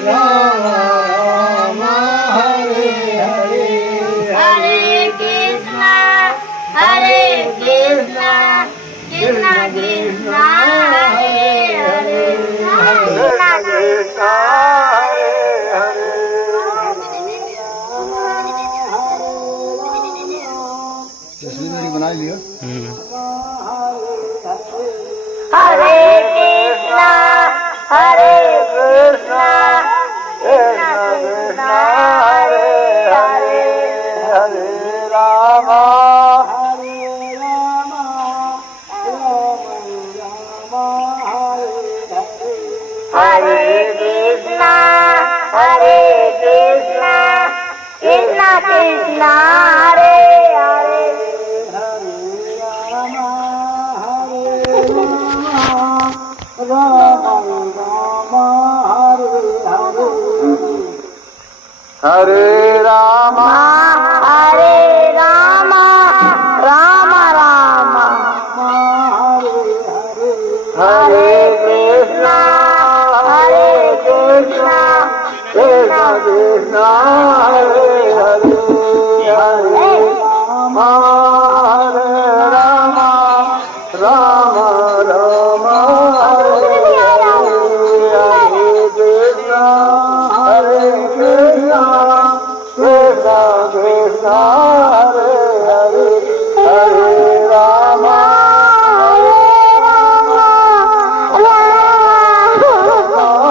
રામ રામ હરે હરે હરે કૃષ્ણ કૃષ્ણ કૃષ્ણ હરે હરે तस्वीर बना लियो। हरे कृष्णा कृष्ण कृष्ण हरे हरे हरे राम हरे कृष्णा कृष्ण कृष्ण हरे हरे हरे राम हरे राम राम राम हरे कृष्ण कृष्ण कृष्ण कृष्ण हरे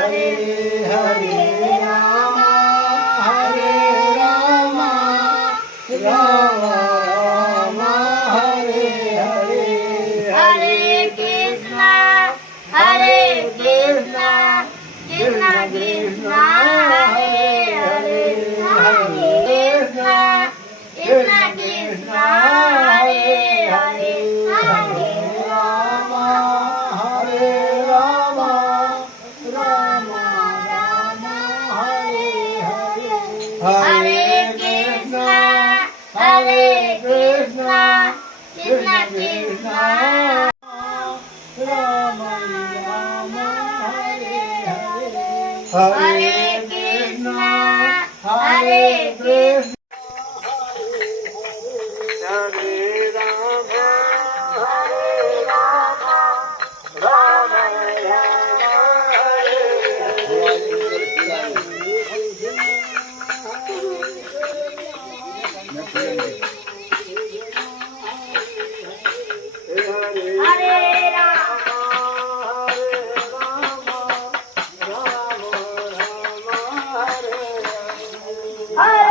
हरे हरे राम राम राम राम हरे हरे कृष्ण कृष्ण कृष्ण हरे हरे हरे राम हरे